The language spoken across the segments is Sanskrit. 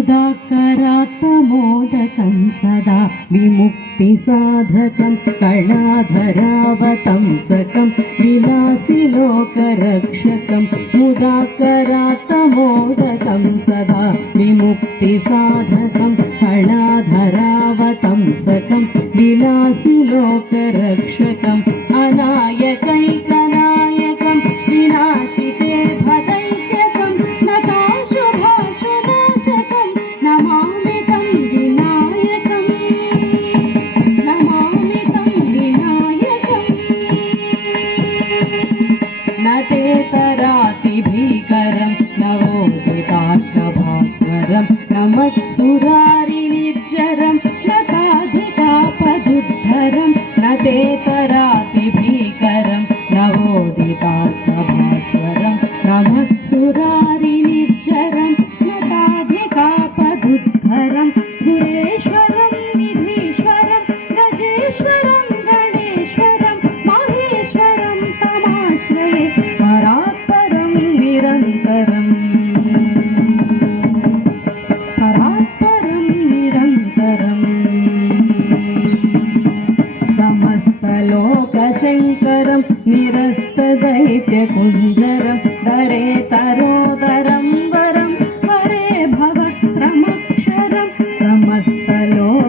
मुदाकरात्तमोदकं सदा विमुक्तिसाधकं कणाधरावतंसकं विलासिलोकरक्षकं मुदाकरात्तमोदकं सदा विमुक्तिसाधकं कणाधरावतंसकं विलासिलोकरक्षकम् अनायकैकनायकं विनाशिते भदैत्यकं नताशुभाशुनाशकं नमामि तं विनायकं नमामि तं विनायकं न ते तरातिभीकरं नवोदितार्थभास्वरं नमत्सुरारिनिर्जरं नताधिकापदुद्धरं न ते तरातिभीकरं नवोदितार्थभास्वरं नमत्सुरारिनिर्जरं नताधिकापदुद्धरं सुरेश्वरं निधीश्वरं गजेश्वरं गणेश्वरं माहेश्वरं तमाश्रये परात्परं निरन्तरम् परात्परं निरन्तरम् समस्तलोकशङ्करं निरस्तदैत्यकुञ्जरं दरेतरोदरं वरं हरे भवत्रमक्षरं समस्तलोकशङ्करं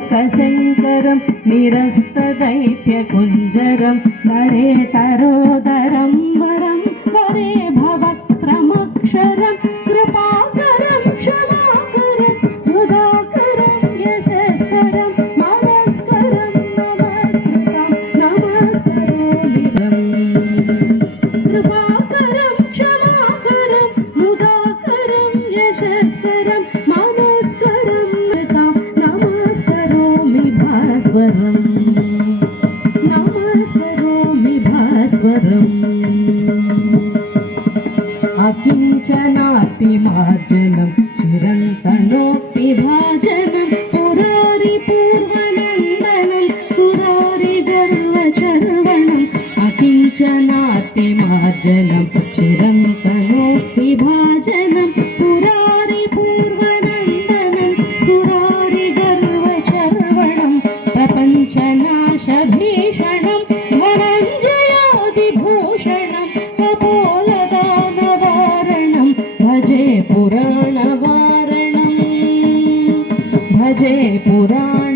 निरस्तदैत्यकुञ्जरं दरेतरोदरं वरं हरे भवत्रमक्षरं कृपाकरं क्षमाकरं मुदाकरं यशस्करं नमस्करं नमस्कृतं नमस्करोमि कृपाकरं क्षमाकरं मुदाकरं यशस्करं नमस्करं नमस्करोमि भास्वरम् नमस्करोमि भास्वरम् अकिञ्चनातिमार्जनं चिरन्तनोक्तिभाजनं पुरारिपूर्वनन्दनं सुरारिगर्वचर्वणम् अकिञ्चनातिमार्जनं चिरन्तनोक्तिभाजनं पुरारिपूर्वनन्दनं सुरारिगर्वचर्वणं प्रपञ्चनाशभीषणं धनञ्जयादिभूषणं कपोलदानवारणं भजे पुराणवारणं भजे पुराण